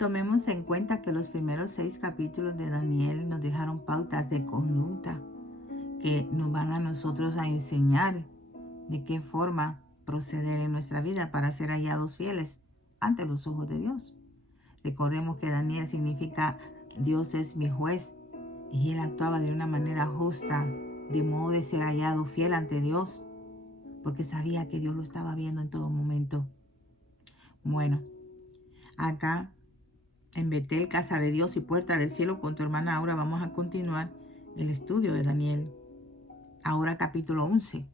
Tomemos en cuenta que los primeros 6 capítulos de Daniel nos dejaron pautas de conducta que nos van a nosotros a enseñar de qué forma proceder en nuestra vida para ser hallados fieles ante los ojos de Dios. Recordemos que Daniel significa Dios es mi juez y él actuaba de una manera justa, de modo de ser hallado fiel ante Dios, porque sabía que Dios lo estaba viendo en todo momento. Bueno, acá en Betel, casa de Dios y puerta del cielo con tu hermana Aura, vamos a continuar el estudio de Daniel. Ahora capítulo 11.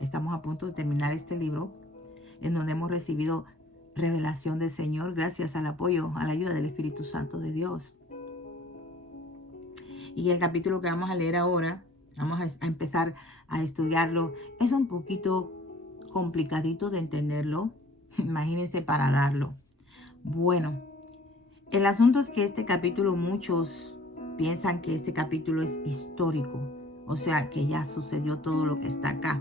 Estamos a punto de terminar este libro en donde hemos recibido revelación del Señor gracias al apoyo, a la ayuda del Espíritu Santo de Dios. Y el capítulo que vamos a leer ahora, vamos a empezar a estudiarlo, es un poquito complicadito de entenderlo. Imagínense para darlo. Bueno, el asunto es que este capítulo, muchos piensan que este capítulo es histórico, o sea, que ya sucedió todo lo que está acá.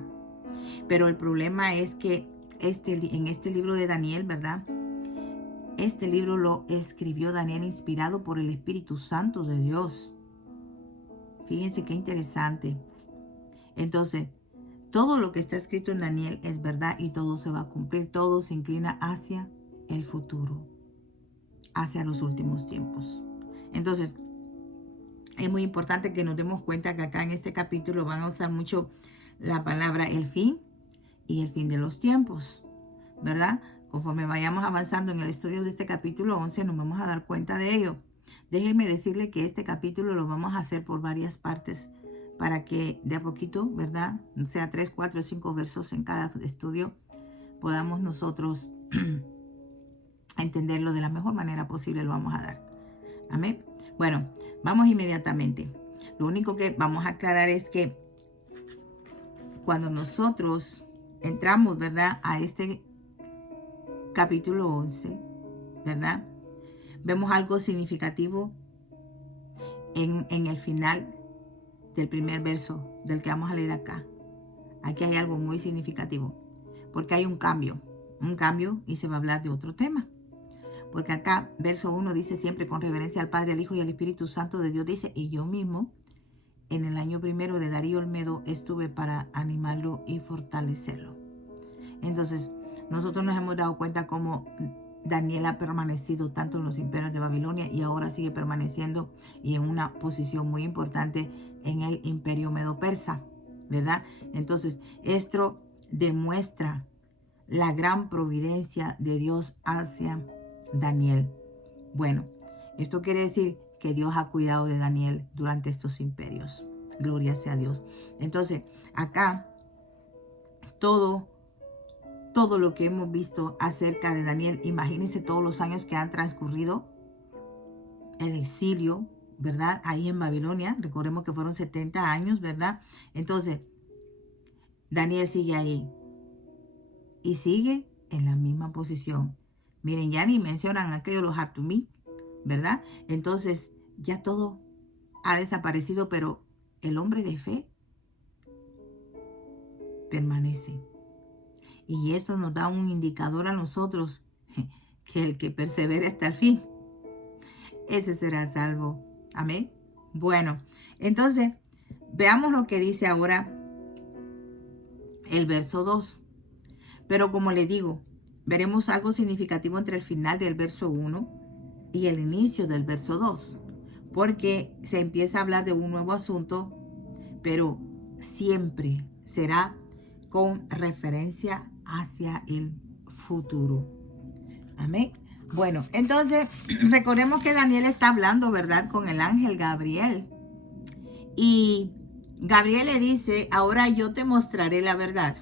Pero el problema es que en este libro de Daniel, ¿verdad? Este libro lo escribió Daniel inspirado por el Espíritu Santo de Dios. Fíjense qué interesante. Entonces, todo lo que está escrito en Daniel es verdad y todo se va a cumplir. Todo se inclina hacia el futuro, hacia los últimos tiempos. Entonces, es muy importante que nos demos cuenta que acá en este capítulo van a usar mucho la palabra el fin y el fin de los tiempos, ¿verdad? Conforme vayamos avanzando en el estudio de este capítulo 11, nos vamos a dar cuenta de ello. Déjenme decirle que este capítulo lo vamos a hacer por varias partes para que de a poquito, ¿verdad? Sea 3, 4, 5 versos en cada estudio, podamos nosotros entenderlo de la mejor manera posible, lo vamos a dar. Amén. Bueno, vamos inmediatamente. Lo único que vamos a aclarar es que cuando nosotros entramos, ¿verdad?, a este capítulo 11, ¿verdad?, vemos algo significativo en el final del primer verso del que vamos a leer acá. Aquí hay algo muy significativo, porque hay un cambio y se va a hablar de otro tema. Porque acá, verso 1 dice siempre con reverencia al Padre, al Hijo y al Espíritu Santo de Dios, dice, y yo mismo en el año primero de Darío el Medo estuve para animarlo y fortalecerlo. Entonces, nosotros nos hemos dado cuenta cómo Daniel ha permanecido tanto en los imperios de Babilonia y ahora sigue permaneciendo y en una posición muy importante en el imperio medo-persa, ¿verdad? Entonces, esto demuestra la gran providencia de Dios hacia Daniel. Bueno, esto quiere decir que Dios ha cuidado de Daniel durante estos imperios. Gloria sea a Dios. Entonces, acá, todo lo que hemos visto acerca de Daniel, imagínense todos los años que han transcurrido, el exilio, ¿verdad? Ahí en Babilonia, recordemos que fueron 70 años, ¿verdad? Entonces, Daniel sigue ahí y sigue en la misma posición. Miren, ya ni mencionan aquellos los Hartumí, ¿verdad? Entonces, ya todo ha desaparecido, pero el hombre de fe permanece. Y eso nos da un indicador a nosotros que el que persevere hasta el fin, ese será salvo. Amén. Bueno, entonces, veamos lo que dice ahora el verso 2. Pero como le digo, veremos algo significativo entre el final del verso 1 y el inicio del verso 2. Porque se empieza a hablar de un nuevo asunto, pero siempre será con referencia hacia el futuro. Amén. Bueno, entonces recordemos que Daniel está hablando, ¿verdad?, con el ángel Gabriel. Y Gabriel le dice, ahora yo te mostraré la verdad.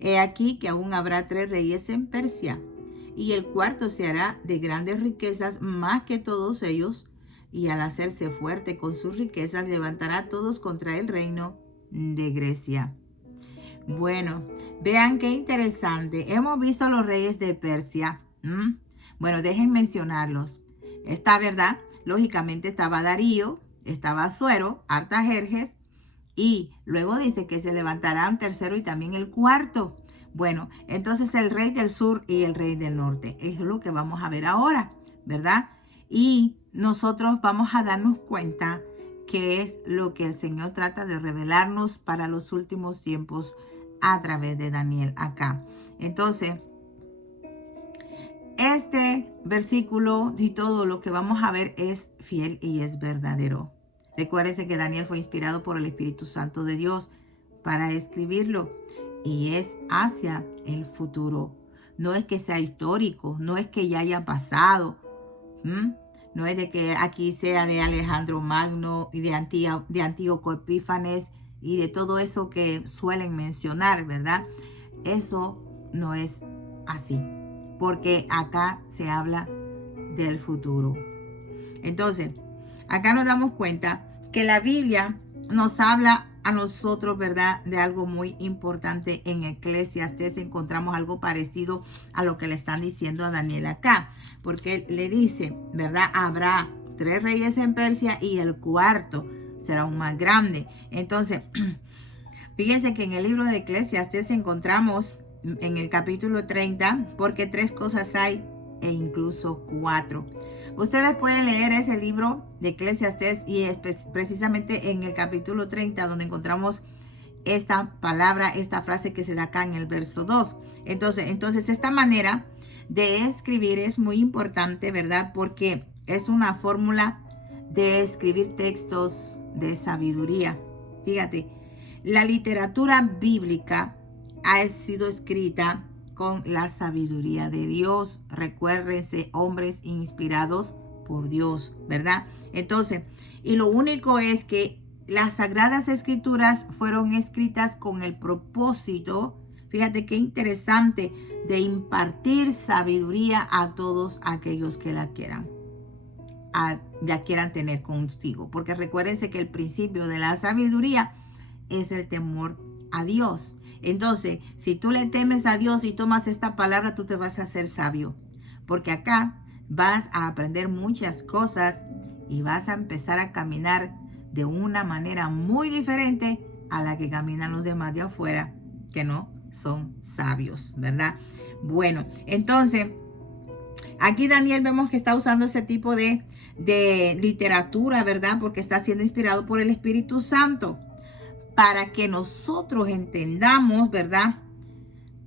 He aquí que aún habrá 3 reyes en Persia, y el cuarto se hará de grandes riquezas más que todos ellos, y al hacerse fuerte con sus riquezas levantará a todos contra el reino de Grecia. Bueno, vean qué interesante. Hemos visto a los reyes de Persia. Bueno, dejen mencionarlos. Esta verdad, lógicamente estaba Darío, estaba Asuero, Artajerjes, y luego dice que se levantará un tercero y también el cuarto. Bueno, entonces el rey del sur y el rey del norte. Es lo que vamos a ver ahora. ¿verdad? Y nosotros vamos a darnos cuenta que es lo que el Señor trata de revelarnos para los últimos tiempos a través de Daniel acá. Entonces, este versículo y todo lo que vamos a ver es fiel y es verdadero. Recuérdense que Daniel fue inspirado por el Espíritu Santo de Dios para escribirlo y es hacia el futuro. No es que sea histórico, no es que ya haya pasado. No es de que aquí sea de Alejandro Magno y de Antíoco Epífanes y de todo eso que suelen mencionar, ¿verdad? Eso no es así, porque acá se habla del futuro. Entonces, acá nos damos cuenta que la Biblia nos habla a nosotros, ¿verdad?, de algo muy importante. En Eclesiastés encontramos algo parecido a lo que le están diciendo a Daniel acá, porque le dice, ¿verdad?, habrá 3 reyes en Persia y el cuarto será un más grande. Entonces, fíjense que en el libro de Eclesiastés encontramos en el capítulo 30, porque 3 cosas hay e incluso 4. Ustedes pueden leer ese libro de Eclesiastés y es precisamente en el capítulo 30 donde encontramos esta palabra, esta frase que se da acá en el verso 2. Entonces esta manera de escribir es muy importante, ¿verdad? Porque es una fórmula de escribir textos de sabiduría. Fíjate, la literatura bíblica ha sido escrita con la sabiduría de Dios. Recuérdense, hombres inspirados por Dios, ¿verdad? Entonces, y lo único es que las Sagradas Escrituras fueron escritas con el propósito, fíjate qué interesante, de impartir sabiduría a todos aquellos que la quieran tener consigo. Porque recuérdense que el principio de la sabiduría es el temor a Dios. Entonces, si tú le temes a Dios y tomas esta palabra, tú te vas a hacer sabio. Porque acá vas a aprender muchas cosas y vas a empezar a caminar de una manera muy diferente a la que caminan los demás de afuera, que no son sabios, ¿verdad? Bueno, entonces, aquí Daniel vemos que está usando ese tipo de literatura, ¿verdad? Porque está siendo inspirado por el Espíritu Santo, para que nosotros entendamos, ¿verdad?,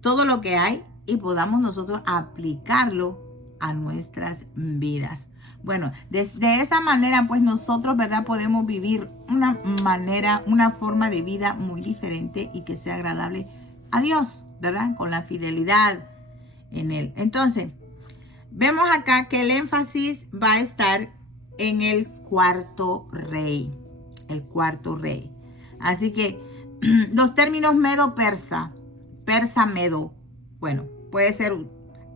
todo lo que hay y podamos nosotros aplicarlo a nuestras vidas. Bueno, de esa manera, pues nosotros, ¿verdad?, podemos vivir una forma de vida muy diferente y que sea agradable a Dios, ¿verdad?, con la fidelidad en Él. Entonces, vemos acá que el énfasis va a estar en el cuarto rey, Así que los términos medo-persa, persa-medo, bueno, puede ser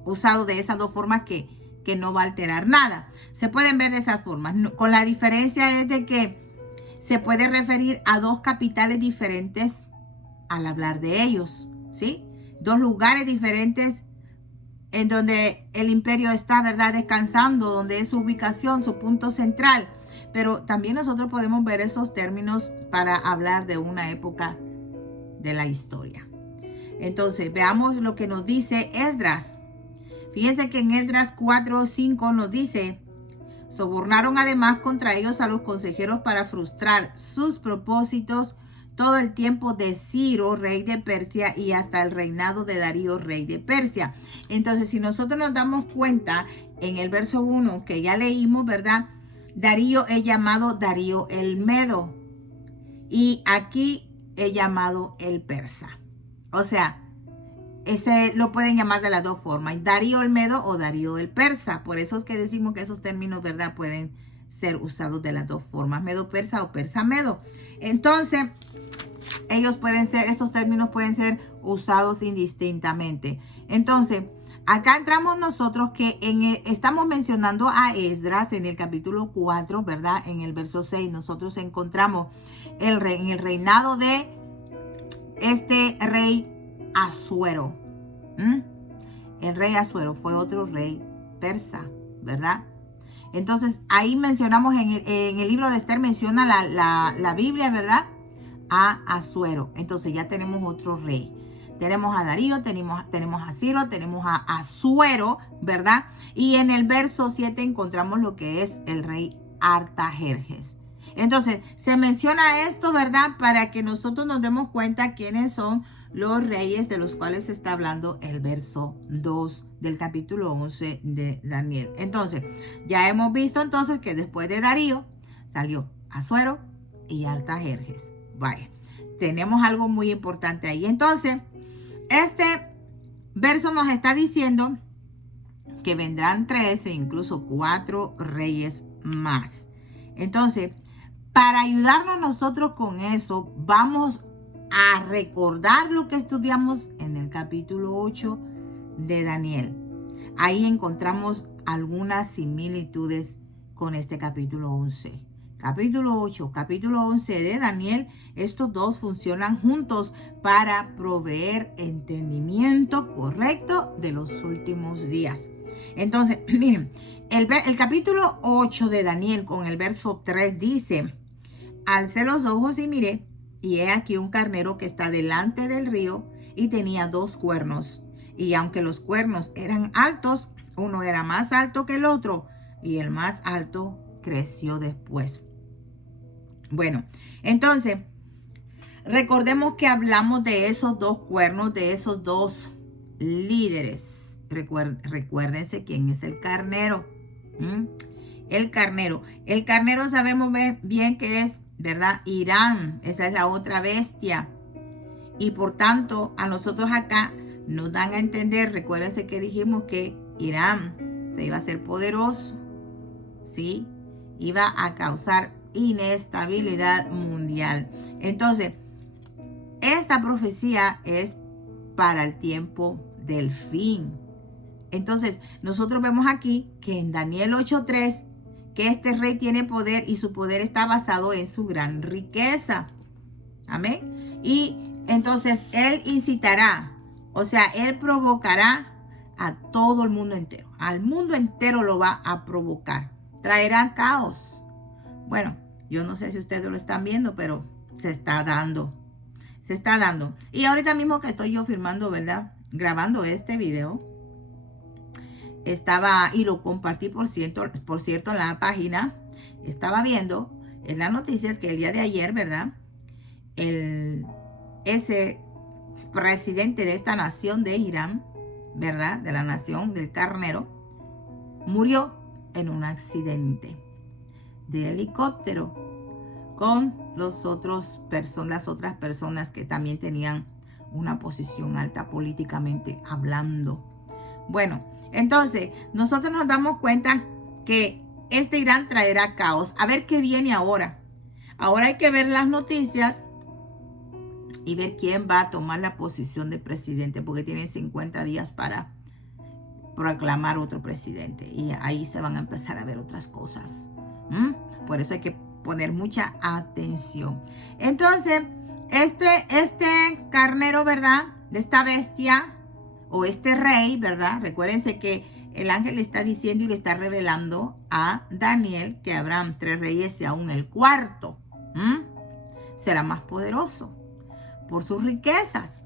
usado de esas dos formas que no va a alterar nada. Se pueden ver de esas formas, con la diferencia es de que se puede referir a 2 capitales diferentes al hablar de ellos, ¿sí? 2 lugares diferentes en donde el imperio está, ¿verdad?, descansando, donde es su ubicación, su punto central. Pero también nosotros podemos ver esos términos para hablar de una época de la historia. Entonces, veamos lo que nos dice Esdras. Fíjense que en Esdras 4:5 nos dice: sobornaron además contra ellos a los consejeros para frustrar sus propósitos todo el tiempo de Ciro, rey de Persia, y hasta el reinado de Darío, rey de Persia. Entonces, si nosotros nos damos cuenta, en el verso 1 que ya leímos, ¿verdad?, Darío es llamado Darío el Medo y aquí es llamado el Persa. O sea, ese lo pueden llamar de las 2 formas, Darío el Medo o Darío el Persa. Por eso es que decimos que esos términos, ¿verdad?, pueden ser usados de las 2 formas, Medo-Persa o Persa-Medo. Entonces, esos términos pueden ser usados indistintamente. Entonces, acá entramos nosotros que estamos mencionando a Esdras en el capítulo 4, ¿verdad? En el verso 6 nosotros encontramos en el reinado de este rey Asuero. El rey Asuero fue otro rey persa, ¿verdad? Entonces ahí mencionamos en el libro de Esther menciona la Biblia, ¿verdad?, a Asuero. Entonces ya tenemos otro rey. Tenemos a Darío, tenemos a Ciro, tenemos a Asuero, ¿verdad? Y en el verso 7 encontramos lo que es el rey Artajerjes. Entonces, se menciona esto, ¿verdad? Para que nosotros nos demos cuenta quiénes son los reyes de los cuales se está hablando el verso 2 del capítulo 11 de Daniel. Entonces, ya hemos visto entonces que después de Darío salió Asuero y Artajerjes. Vaya, tenemos algo muy importante ahí. Entonces, este verso nos está diciendo que vendrán 3 e incluso 4 reyes más. Entonces, para ayudarnos nosotros con eso, vamos a recordar lo que estudiamos en el capítulo 8 de Daniel. Ahí encontramos algunas similitudes con este capítulo 11. Capítulo 8, capítulo 11 de Daniel, estos dos funcionan juntos para proveer entendimiento correcto de los últimos días. Entonces, miren, el capítulo 8 de Daniel con el verso 3 dice: alcé los ojos y miré, y he aquí un carnero que está delante del río y tenía 2 cuernos. Y aunque los cuernos eran altos, uno era más alto que el otro, y el más alto creció después. Bueno, entonces, recordemos que hablamos de esos 2 cuernos, de esos 2 líderes. Recuérdense quién es el carnero. El carnero. El carnero sabemos bien que es, ¿verdad? Irán. Esa es la otra bestia. Y por tanto, a nosotros acá nos dan a entender, recuérdense que dijimos que Irán se iba a hacer poderoso, ¿sí? Iba a causar inestabilidad mundial. Entonces, esta profecía es para el tiempo del fin. Entonces, nosotros vemos aquí que en Daniel 8:3 que este rey tiene poder y su poder está basado en su gran riqueza. Amén. Y entonces él incitará, o sea, él provocará a todo el mundo entero. Al mundo entero lo va a provocar. Traerá caos. Bueno, yo no sé si ustedes lo están viendo, pero se está dando. Se está dando. Y ahorita mismo que estoy yo filmando, ¿verdad? Grabando este video. Estaba, y lo compartí por cierto en la página. Estaba viendo en las noticias que el día de ayer, ¿verdad? Ese presidente de esta nación de Irán, ¿verdad? De la nación del carnero, murió en un accidente de helicóptero con las otras personas que también tenían una posición alta políticamente hablando. Bueno, entonces nosotros nos damos cuenta que este Irán traerá caos. A ver qué viene ahora. Ahora hay que ver las noticias y ver quién va a tomar la posición de presidente, porque tienen 50 días para proclamar otro presidente. Y ahí se van a empezar a ver otras cosas. Por eso hay que poner mucha atención. Entonces, este carnero, ¿verdad? De esta bestia o este rey, ¿verdad? Recuérdense que el ángel le está diciendo y le está revelando a Daniel que habrán 3 reyes y aún el cuarto será más poderoso por sus riquezas.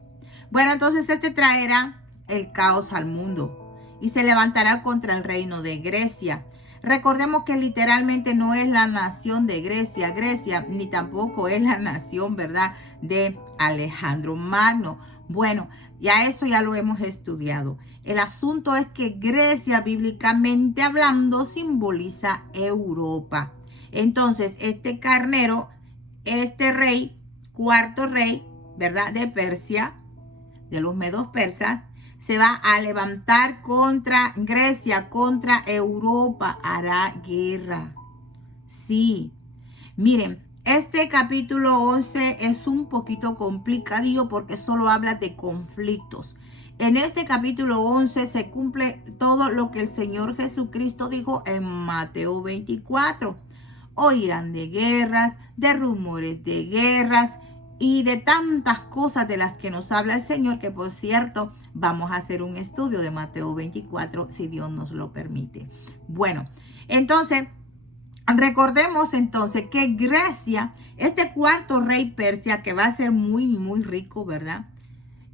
Bueno, entonces este traerá el caos al mundo y se levantará contra el reino de Grecia. Recordemos que literalmente no es la nación de Grecia, ni tampoco es la nación, ¿verdad?, de Alejandro Magno. Bueno, ya eso ya lo hemos estudiado. El asunto es que Grecia, bíblicamente hablando, simboliza Europa. Entonces, este carnero, este rey, cuarto rey, ¿verdad?, de Persia, de los medos persas, se va a levantar contra Grecia, contra Europa, hará guerra. Sí, miren, este capítulo 11 es un poquito complicadillo porque solo habla de conflictos. En este capítulo 11 se cumple todo lo que el Señor Jesucristo dijo en Mateo 24. Oirán de guerras, de rumores de guerras y de tantas cosas de las que nos habla el Señor, que por cierto vamos a hacer un estudio de Mateo 24 si Dios nos lo permite. Bueno, entonces recordemos entonces que Grecia, este cuarto rey Persia, que va a ser muy, muy rico, ¿verdad?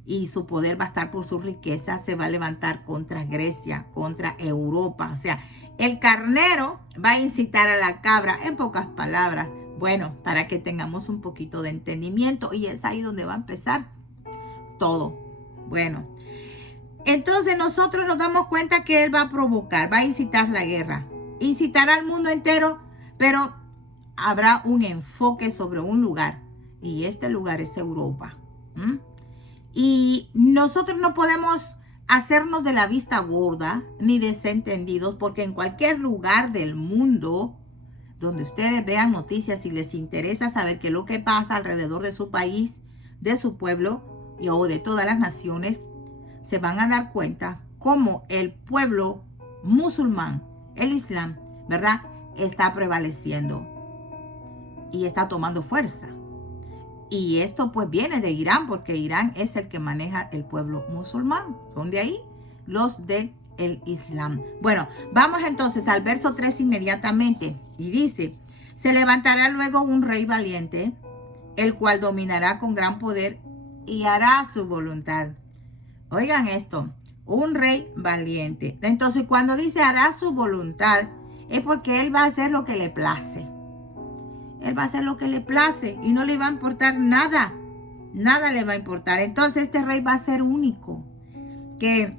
y su poder va a estar por su riqueza, se va a levantar contra Grecia, contra Europa. O sea, el carnero va a incitar a la cabra, en pocas palabras. Bueno, para que tengamos un poquito de entendimiento, y es ahí donde va a empezar todo. Bueno, entonces nosotros nos damos cuenta que él va a provocar, va a incitar la guerra, incitará al mundo entero, pero habrá un enfoque sobre un lugar, y este lugar es Europa. Y nosotros no podemos hacernos de la vista gorda ni desentendidos, porque en cualquier lugar del mundo donde ustedes vean noticias y les interesa saber qué es lo que pasa alrededor de su país, de su pueblo o de todas las naciones, se van a dar cuenta cómo el pueblo musulmán, el Islam, ¿verdad?, está prevaleciendo y está tomando fuerza. Y esto pues viene de Irán, porque Irán es el que maneja el pueblo musulmán. Son de ahí los del Islam. Bueno, vamos entonces al verso 3 inmediatamente. Y dice, se levantará luego un rey valiente, el cual dominará con gran poder y hará su voluntad. Oigan esto, un rey valiente. Entonces cuando dice hará su voluntad, es porque él va a hacer lo que le place. Él va a hacer lo que le place y no le va a importar nada. Nada le va a importar. Entonces este rey va a ser único, que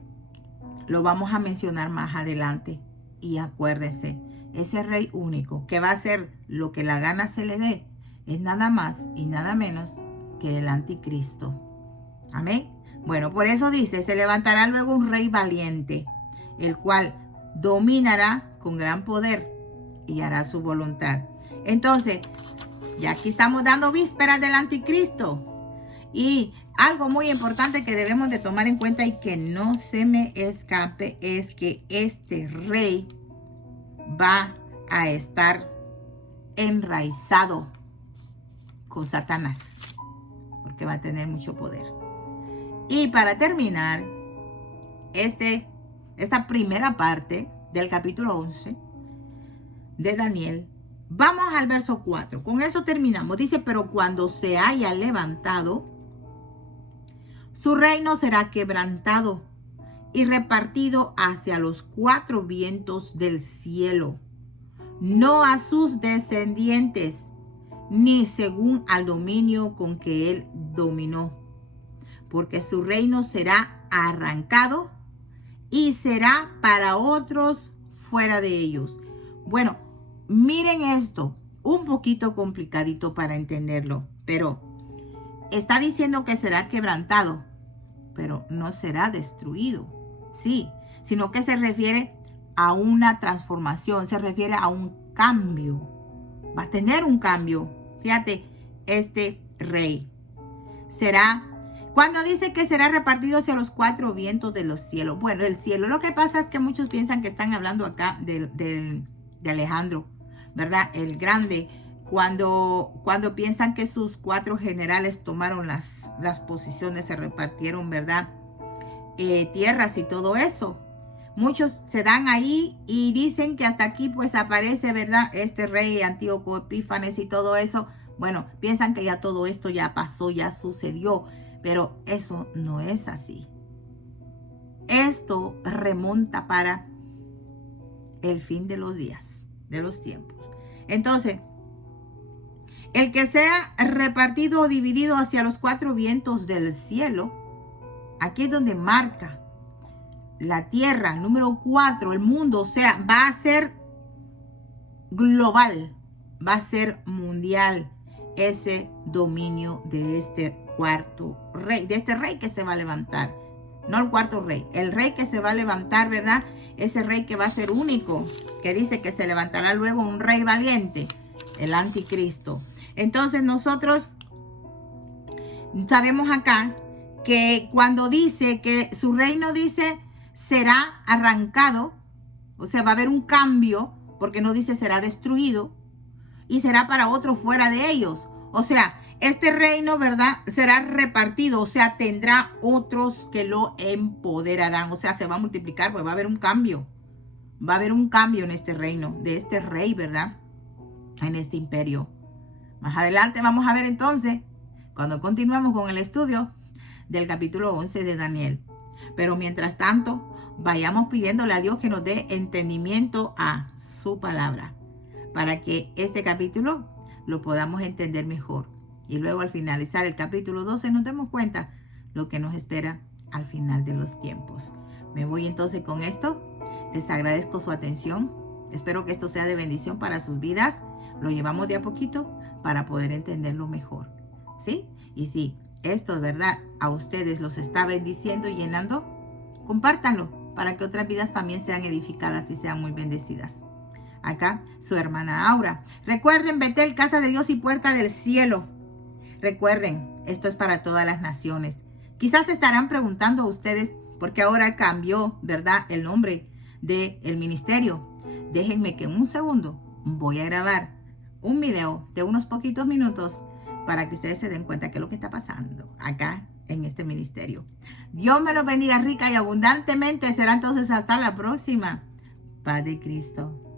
lo vamos a mencionar más adelante. Y acuérdense, ese rey único que va a hacer lo que la gana se le dé, es nada más y nada menos que el anticristo. Amén. Bueno, por eso dice, se levantará luego un rey valiente, el cual dominará con gran poder y hará su voluntad. Entonces, ya aquí estamos dando vísperas del anticristo. Y algo muy importante que debemos de tomar en cuenta y que no se me escape es que este rey va a estar enraizado con Satanás, porque va a tener mucho poder. Y para terminar esta primera parte del capítulo 11 de Daniel, vamos al verso 4. Con eso terminamos. Dice, pero cuando se haya levantado, su reino será quebrantado y repartido hacia los 4 vientos del cielo, no a sus descendientes, ni según al dominio con que él dominó, porque su reino será arrancado y será para otros fuera de ellos. Bueno, miren esto, un poquito complicadito para entenderlo, pero está diciendo que será quebrantado, pero no será destruido, sí, sino que se refiere a una transformación, se refiere a un cambio, va a tener un cambio. Fíjate, este rey será, cuando dice que será repartido hacia los 4 vientos de los cielos, bueno, el cielo, lo que pasa es que muchos piensan que están hablando acá de Alejandro, ¿verdad? El grande, cuando piensan que sus 4 generales tomaron las posiciones, se repartieron, ¿verdad? Tierras y todo eso. Muchos se dan ahí y dicen que hasta aquí pues aparece, ¿verdad? Este rey Antíoco Epífanes y todo eso. Bueno, piensan que ya todo esto ya pasó, ya sucedió, pero eso no es así. Esto remonta para el fin de los días, de los tiempos. Entonces, el que sea repartido o dividido hacia los 4 vientos del cielo, aquí es donde marca la tierra, número 4, el mundo, o sea, va a ser global, va a ser mundial ese dominio de este cuarto rey, de este rey que se va a levantar. No el cuarto rey, el rey que se va a levantar, ¿verdad? Ese rey que va a ser único, que dice que se levantará luego un rey valiente, el anticristo. Entonces nosotros sabemos acá que cuando dice que su reino, dice, será arrancado, o sea, va a haber un cambio, porque no dice será destruido, y será para otro fuera de ellos. O sea, este reino, ¿verdad?, será repartido, o sea, tendrá otros que lo empoderarán, o sea, se va a multiplicar, pues va a haber un cambio. Va a haber un cambio en este reino, de este rey, ¿verdad?, en este imperio. Más adelante vamos a ver entonces, cuando continuemos con el estudio, del capítulo 11 de Daniel. Pero mientras tanto, vayamos pidiéndole a Dios que nos dé entendimiento a su palabra, para que este capítulo lo podamos entender mejor. Y luego al finalizar el capítulo 12 nos demos cuenta lo que nos espera al final de los tiempos. Me voy entonces con esto. Les agradezco su atención. Espero que esto sea de bendición para sus vidas. Lo llevamos de a poquito para poder entenderlo mejor. ¿Sí? Y si esto, ¿verdad?, a ustedes los está bendiciendo y llenando, compártanlo para que otras vidas también sean edificadas y sean muy bendecidas. Acá, su hermana Aura. Recuerden, Betel, casa de Dios y puerta del cielo. Recuerden, esto es para todas las naciones. Quizás se estarán preguntando ustedes por qué ahora cambió, ¿verdad?, el nombre del ministerio. Déjenme que en un segundo voy a grabar un video de unos poquitos minutos para que ustedes se den cuenta de qué es lo que está pasando acá en este ministerio. Dios me los bendiga rica y abundantemente. Será entonces hasta la próxima. Paz de Cristo.